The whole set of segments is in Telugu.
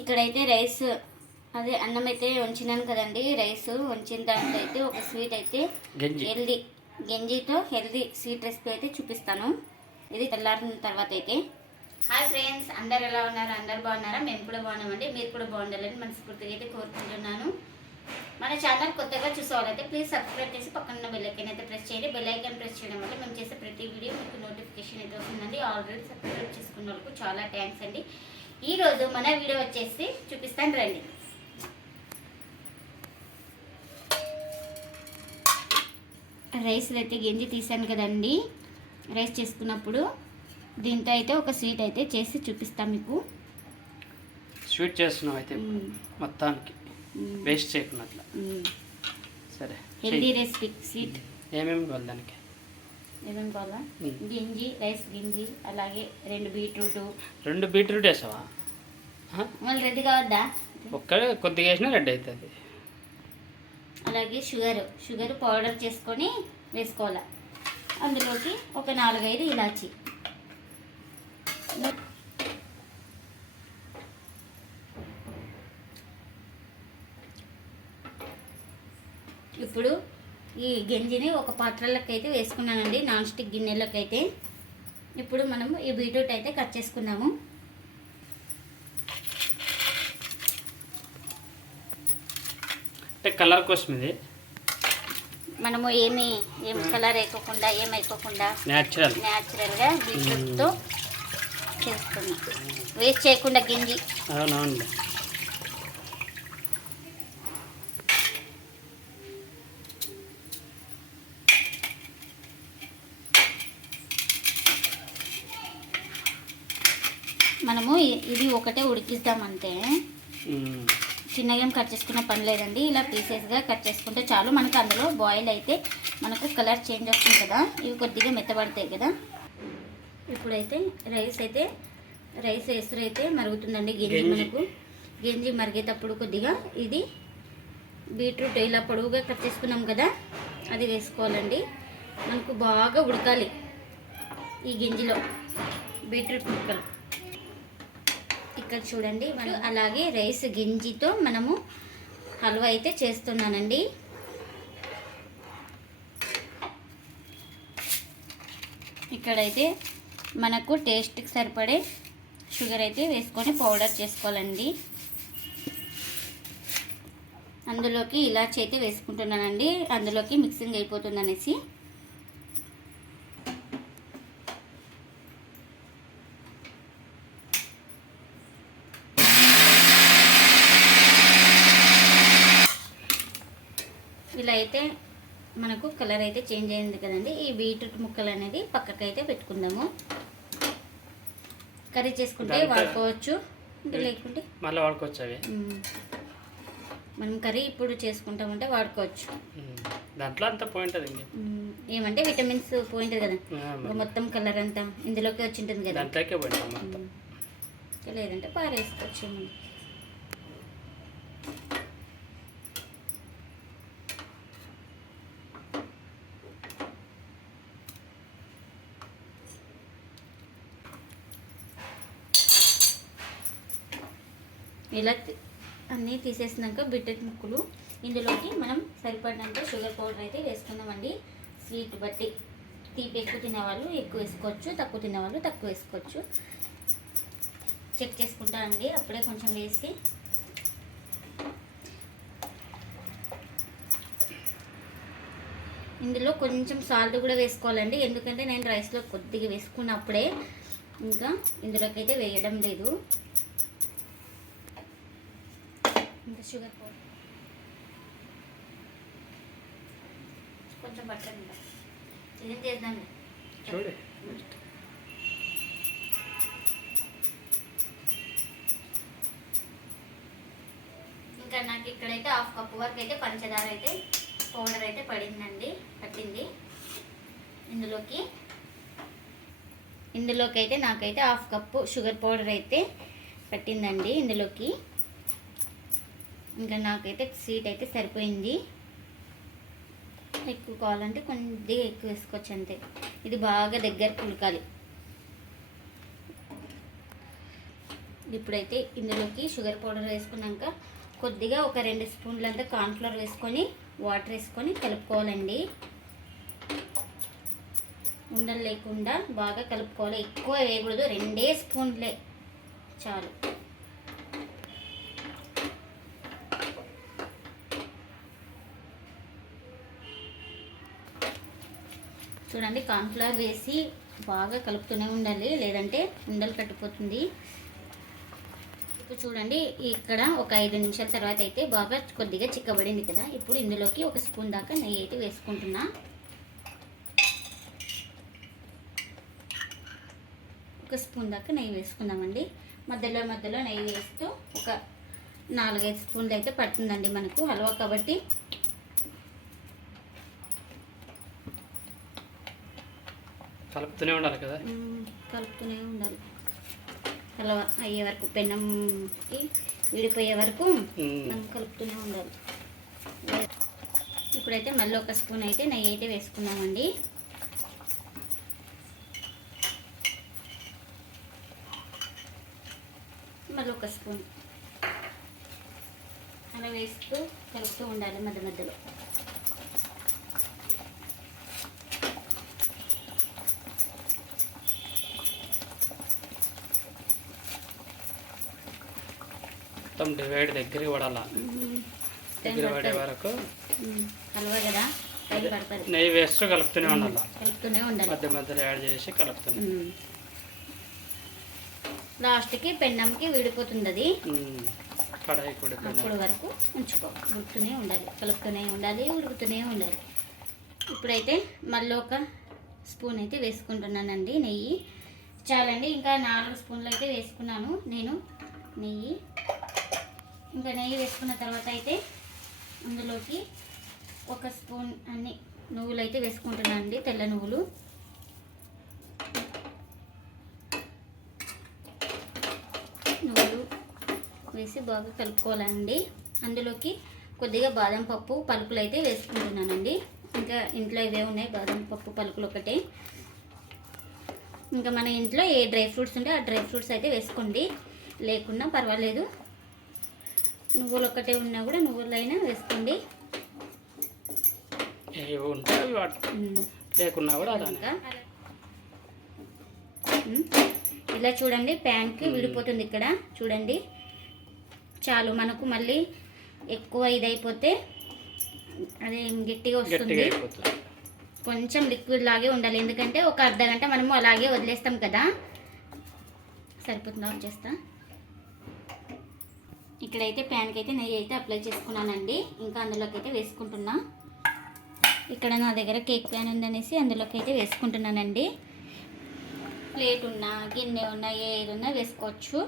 ఇక్కడైతే రైస్ అదే అన్నం అయితే వంచినాను కదండి రైస్ వంచిన దాంట్లో అయితే ఒక స్వీట్ అయితే గంజి. హెల్దీ. గంజితో హెల్దీ స్వీట్ రెసిపీ అయితే చూపిస్తాను. ఇది తెల్లారిన తర్వాత అయితే. హాయ్ ఫ్రెండ్స్ అందరు ఎలా ఉన్నారు? అందరు బాగున్నారా? మేము కూడా బాగున్నామండి. మీరు కూడా బాగుండాలని మనస్ఫూర్తిగా అయితే కోరుకుంటున్నాను. మన ఛానల్ కొత్తగా చూసేవాళ్ళైతే ప్లీజ్ సబ్స్క్రైబ్ చేసి పక్కన ఉన్న బెల్ ఐకాన్ అయితే ప్రెస్ చేయండి. బెల్ ఐకాన్ ప్రెస్ చేయడం వల్ల మేము చేసే ప్రతి వీడియో మీకు నోటిఫికేషన్ అయితే వస్తుందండి. ఆల్రెడీ సబ్స్క్రైబ్ చేసుకున్న వాళ్ళకు చాలా థ్యాంక్స్ అండి. ఈ రోజు మన వీడియో వచ్చేసి చూపిస్తాను రండి రైస్ అయితే గెంజి తీసాను కదండి రైస్ చేసుకున్నప్పుడు దీంతో అయితే ఒక స్వీట్ అయితే చేసి చూపిస్తాం మీకు స్వీట్ చేస్తున్నావు అయితే. మొత్తానికి. వేస్ట్ మ్మ్. సరే హెల్దీ. రెసిపీ స్వీట్ ఏమేమి కావాలి దానికి ఏమేమి కావాలా. గింజి రైస్ గింజి అలాగే రెండు బీట్రూట్ రెండు బీట్రూట్ వేసావా? మళ్ళీ రెడ్ కావద్దా? ఒక్కడే కొద్దిగా వేసినా రెడ్ అవుతుంది అలాగే షుగర్. షుగర్ పౌడర్ చేసుకొని వేసుకోవాలి? అందులోకి ఒక నాలుగైదు ఇలాచి. ఇప్పుడు ఈ గంజిని ఒక పాత్రలోకి అయితే వేసుకున్నానండి. నాన్ స్టిక్ గిన్నెలోకి అయితే ఇప్పుడు మనము ఈ బీట్రూట్ అయితే కట్ చేసుకుందాము. అంటే కలర్ కోసం ఇది మనము ఏమి ఏం కలర్ వేయకోకుండా ఏం అయిపోకుండా న్యాచురల్ న్యాచురల్గా బీట్రూట్తో చేస్తున్నాం వేస్ట్ చేయకుండా గింజి. అవునవును మనము ఇది ఒకటే ఉడికిస్తాం అంతే మ్మ్. చిన్నగా ఏం కట్ చేసుకున్న పని లేదండి. ఇలా పీసెస్గా కట్ చేసుకుంటే చాలు. మనకు అందులో బాయిల్ అయితే మనకు కలర్ చేంజ్ వస్తుంది కదా. ఇవి కొద్దిగా మెత్తబడతాయి కదా. ఇప్పుడైతే రైస్ అయితే రైస్ ఎసురు అయితే మరుగుతుందండి గంజి. మనకు. గింజి మరిగేటప్పుడు కొద్దిగా ఇది బీట్రూట్ ఇలా పొడవుగా కట్ చేసుకున్నాం కదా అది వేసుకోవాలండి. మనకు బాగా ఉడకాలి ఈ గింజిలో బీట్రూట్ ముక్కలు. ఇక్కడ చూడండి మనం అలాగే రైస్ గింజితో మనము హల్వా అయితే చేస్తున్నానండి. ఇక్కడైతే మనకు టేస్ట్కి సరిపడే షుగర్ అయితే వేసుకొని పౌడర్ చేసుకోవాలండి. అందులోకి ఇలాచి అయితే వేసుకుంటున్నానండి. అందులోకి మిక్సింగ్ అయిపోతుంది అనేసి ఇలా అయితే మనకు కలర్ అయితే చేంజ్ అయింది కదండి. ఈ బీట్రూట్ ముక్కలు అనేది పక్కకైతే పెట్టుకుందాము. కర్రీ చేసుకుంటే వాడుకోవచ్చు. లేకుంటే మళ్ళీ వాడుకోవచ్చు అవి. మనం కర్రీ ఇప్పుడు చేసుకుంటామంటే వాడుకోవచ్చు. దాంట్లో అంతా పోయింటుంది. ఏమంటే విటమిన్స్ పోయింటుంది కదా. మొత్తం కలర్ అంతా ఇందులోకి వచ్చి ఉంటుంది కదా. దాంట్లోకే పోయింటాం లేదంటే పారేసుకోవచ్చు ఇలా అన్నీ తీసేసినాక బిట్టెట్ ముక్కలు. ఇందులోకి మనం సరిపడినంత షుగర్ పౌడర్ అయితే వేసుకుందామండి. స్వీట్ బట్టి. తీపి ఎక్కువ తినేవాళ్ళు ఎక్కువ వేసుకోవచ్చు తక్కువ తినేవాళ్ళు తక్కువ వేసుకోవచ్చు. చెక్ చేసుకుంటానండి అప్పుడే కొంచెం వేసి. ఇందులో కొంచెం సాల్ట్ కూడా వేసుకోవాలండి ఎందుకంటే నేను రైస్లో కొద్దిగా వేసుకున్నప్పుడే ఇంకా ఇందులోకి అయితే వేయడం లేదు. ఇంకా షుగర్ పౌడర్ కొంచెం బట్టర్ ఏం చేద్దాం? చూడు. ఇంకా నాకు ఇక్కడైతే హాఫ్ కప్ వరకు అయితే పంచదార అయితే పౌడర్ అయితే పడిందండి పట్టింది. ఇందులోకి ఇందులోకి అయితే నాకైతే హాఫ్ కప్పు షుగర్ పౌడర్ అయితే పట్టిందండి ఇందులోకి. ఇంకా నాకైతే స్వీట్ అయితే సరిపోయింది. ఎక్కువ కావాలంటే కొద్దిగా ఎక్కువ వేసుకోవచ్చు అంతే. ఇది బాగా దగ్గర పులకాలి. ఇప్పుడైతే ఇందులోకి షుగర్ పౌడర్ వేసుకున్నాక కొద్దిగా ఒక రెండు స్పూన్లంతా కార్న్ఫ్లవర్ వేసుకొని వాటర్ వేసుకొని కలుపుకోవాలండి. ఉండలు లేకుండా బాగా కలుపుకోవాలి. ఎక్కువ వేయకూడదు. రెండే స్పూన్లే చాలు. చూడండి కార్న్ఫ్లవర్ వేసి బాగా కలుపుతూనే ఉండాలి. లేదంటే ఉండలు కట్టిపోతుంది. ఇప్పుడు చూడండి ఇక్కడ ఒక ఐదు నిమిషాల తర్వాత అయితే బాగా కొద్దిగా చిక్కబడింది కదా. ఇప్పుడు ఇందులోకి ఒక స్పూన్ దాకా నెయ్యి అయితే వేసుకుంటున్నా. ఒక స్పూన్ దాకా నెయ్యి వేసుకుందామండి. మధ్యలో మధ్యలో నెయ్యి వేస్తూ ఒక నాలుగైదు స్పూన్లు అయితే పడుతుందండి మనకు. హల్వా కాబట్టి కలుపుతూనే ఉండాలి కదా? కలుపుతూనే ఉండాలి. హల్వా అయ్యే వరకు పెన్నంకి విడిపోయే వరకు. మనం కలుపుతూనే ఉండాలి. ఇప్పుడైతే మళ్ళీ ఒక స్పూన్ అయితే నెయ్యి అయితే వేసుకున్నామండి మళ్ళీ ఒక స్పూన్. అలా వేస్తూ కలుపుతూ ఉండాలి మధ్య మధ్యలో. మొత్తం డివైడ్ దగ్గరికి పడాల. దగ్గర పడే వరకు నెయ్యి వేస్తూ కలుపుతూనే ఉండాలి. మధ్య మధ్యలో యాడ్ చేసి కలుపుతూనే. లాస్ట్కి పెన్నంకి విడిపోతుంది అది. కడాయి కుడిపోయిన అప్పుడు వరకు ఉంచుకో. ఉడుకుతూనే ఉండాలి. కలుపుతూనే ఉండాలి ఉడుకుతూనే ఉండాలి. ఇప్పుడైతే మళ్ళీ ఒక స్పూన్ అయితే వేసుకుంటున్నానండి నెయ్యి. చాలండి ఇంకా నాలుగు స్పూన్లు అయితే వేసుకున్నాను. నేను నెయ్యి ఇంకా నెయ్యి వేసుకున్న తర్వాత అయితే అందులోకి ఒక స్పూన్ అన్ని నువ్వులు అయితే వేసుకుంటున్నాను అండి తెల్ల నువ్వులు. నువ్వులు వేసి బాగా కలుపుకోవాలండి. అందులోకి కొద్దిగా బాదం పప్పు పలుకులు అయితే వేసుకుంటున్నానండి. ఇంకా ఇంట్లో ఇవే ఉన్నాయి బాదం పప్పు పలుకులు ఒకటే. ఇంకా మన ఇంట్లో ఏ డ్రై ఫ్రూట్స్ ఉంటే ఆ డ్రై ఫ్రూట్స్ అయితే వేసుకోండి. లేకున్నా పర్వాలేదు. నువ్వులు ఒకటే ఉన్నా కూడా నువ్వులైనా వేసుకోండి. లేకున్నా కూడా ఇలా చూడండి ప్యాన్కి. విడిపోతుంది ఇక్కడ. చూడండి. చాలు మనకు మళ్ళీ ఎక్కువ ఇదైపోతే అదే గట్టిగా వస్తుంది. కొంచెం లిక్విడ్ లాగే ఉండాలి. ఎందుకంటే ఒక అర్ధ గంట మనము అలాగే వదిలేస్తాం కదా. సరిపోతుంది? ఆఫ్ చేస్తా ఇక్కడైతే ప్యాన్కి అయితే నెయ్యి అయితే అప్లై చేసుకున్నానండి. ఇంకా అందులోకి అయితే వేసుకుంటున్నా. ఇక్కడ నా దగ్గర కేక్ ప్యాన్ ఉందనేసి అందులోకి అయితే వేసుకుంటున్నానండి. ప్లేట్ ఉన్నా గిన్నె ఉన్నా ఏది ఉన్నా వేసుకోవచ్చు.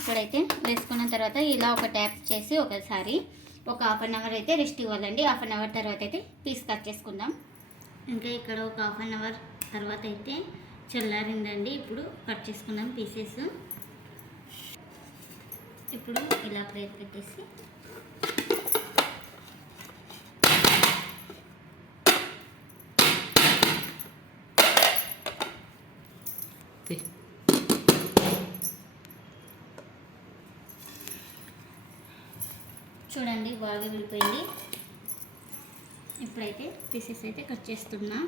ఇక్కడైతే వేసుకున్న తర్వాత ఇలా ఒక ట్యాప్ చేసి ఒకసారి ఒక హాఫ్ అన్ అవర్ అయితే రెస్ట్ ఇవ్వాలండి. హాఫ్ అన్ అవర్ తర్వాత అయితే పీస్ కట్ చేసుకుందాం. ఇంకా ఇక్కడ ఒక హాఫ్ అన్ అవర్ తర్వాత అయితే చల్లారిందండి. ఇప్పుడు కట్ చేసుకుందాం పీసెస్. ఇప్పుడు ఇలా ప్లేట్ పెట్టేసి. చూడండి బాగా విడిపోయింది. ఇప్పుడైతే పీసెస్ అయితే కట్ చేస్తున్నా.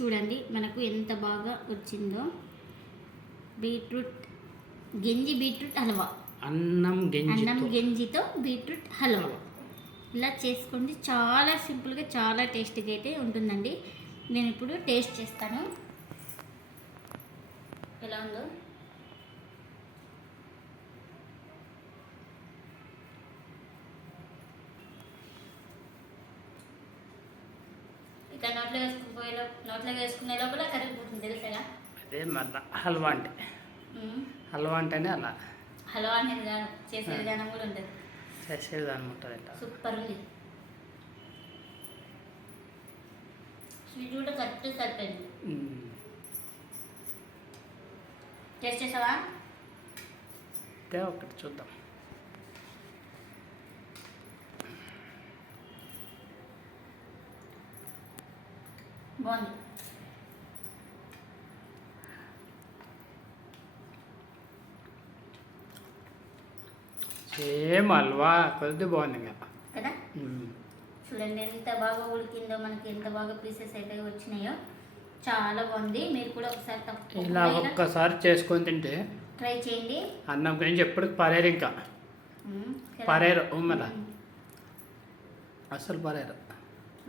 చూడండి మనకు ఎంత బాగా వచ్చిందో. బీట్రూట్ గెంజి బీట్రూట్ హల్వా. అన్నం అన్నం గెంజి గెంజితో బీట్రూట్ హల్వా. ఇలా చేసుకోండి చాలా సింపుల్గా చాలా టేస్టీగా అయితే ఉంటుందండి. నేను ఇప్పుడు టేస్ట్ చేస్తాను. ఎలా ఉందో? ఇక నోట్లో వేసుకుపోయే నోట్లో వేసుకునే లోపల కరిగిపోతుంది తెలుసా? అదే మళ్ళా హల్వా అంటే. హల్వా అంటేనే అలా. హల్వా అనే విధానం చేసే విధానం కూడా ఉంటుంది. చేసే విధానం ఉంటుంది అట్లా. సూపర్ ఉంది. స్వీట్ కూడా కరెక్ట్ సరిపోయింది. టేస్ట్ చేసావా? ఒకటి చూద్దాం. బాగుంది. సేమ్ హల్వా కొద్ది బాగుంది ఇంకా. కదా. చూడండి ఎంత బాగా ఉడికిందో మనకి ఎంత బాగా పీసెస్ అయితే వచ్చినాయో. చాలా బాగుంది. మీరు కూడా ఒకసారి ఇలా ఒక్కసారి చేసుకొని తింటే ట్రై చేయండి. అన్నం గురించి ఎప్పటికి పరేరు ఇంకా? పరేరు ఉమ్మల. మ్మ్. అసలు పరేరు.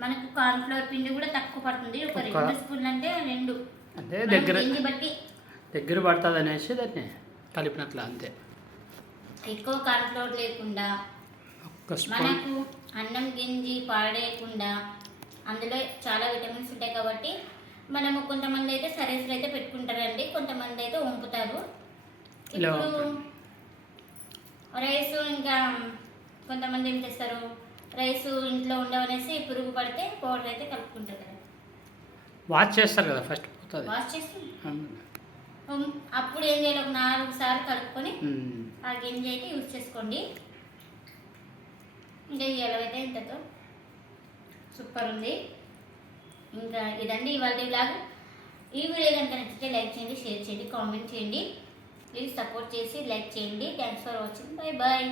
మనకు కార్న్ఫ్లవర్ పిండి కూడా తక్కువ పడుతుంది. ఒక రెండు స్పూన్లు అంటే రెండు. అంటే దగ్గర బట్టి దగ్గర పడుతుంది అనేసి దాన్ని కలిపినట్లు అంతే. ఎక్కువ కార్న్ఫ్లవర్ లేకుండా స్పూన్. మనకు అన్నం గింజి పాడేయకుండా అందులో చాలా విటమిన్స్ ఉంటాయి కాబట్టి మనము కొంతమంది అయితే సరేసులు అయితే పెట్టుకుంటారండి. కొంతమంది అయితే వంపుతారు. ఇప్పుడు రైస్ ఇంకా కొంతమంది ఏం చేస్తారు? రైస్ ఇంట్లో ఉండవనేసి పురుగు పడితే పౌడర్ అయితే కలుపుకుంటారు కదా. వాష్ చేస్తారు కదా ఫస్ట్ పోతుంది. వాష్ చేసి ఉమ్. ఉమ్, అప్పుడు ఏం చేయాలి? ఒక నాలుగు సార్లు కలుపుకొని. ఆ గింజ అయితే యూజ్ చేసుకోండి. ఇంకా ఎలా అయితే ఇంతతో. సూపర్ ఉంది. ఇంకా ఇదండి ఇవాళ ఇలాగ ఈ వీడియో కనుక నచ్చితే లైక్ చేయండి షేర్ చేయండి కామెంట్ చేయండి. ప్లీజ్ సపోర్ట్ చేసి లైక్ చేయండి. Thanks for watching bye bye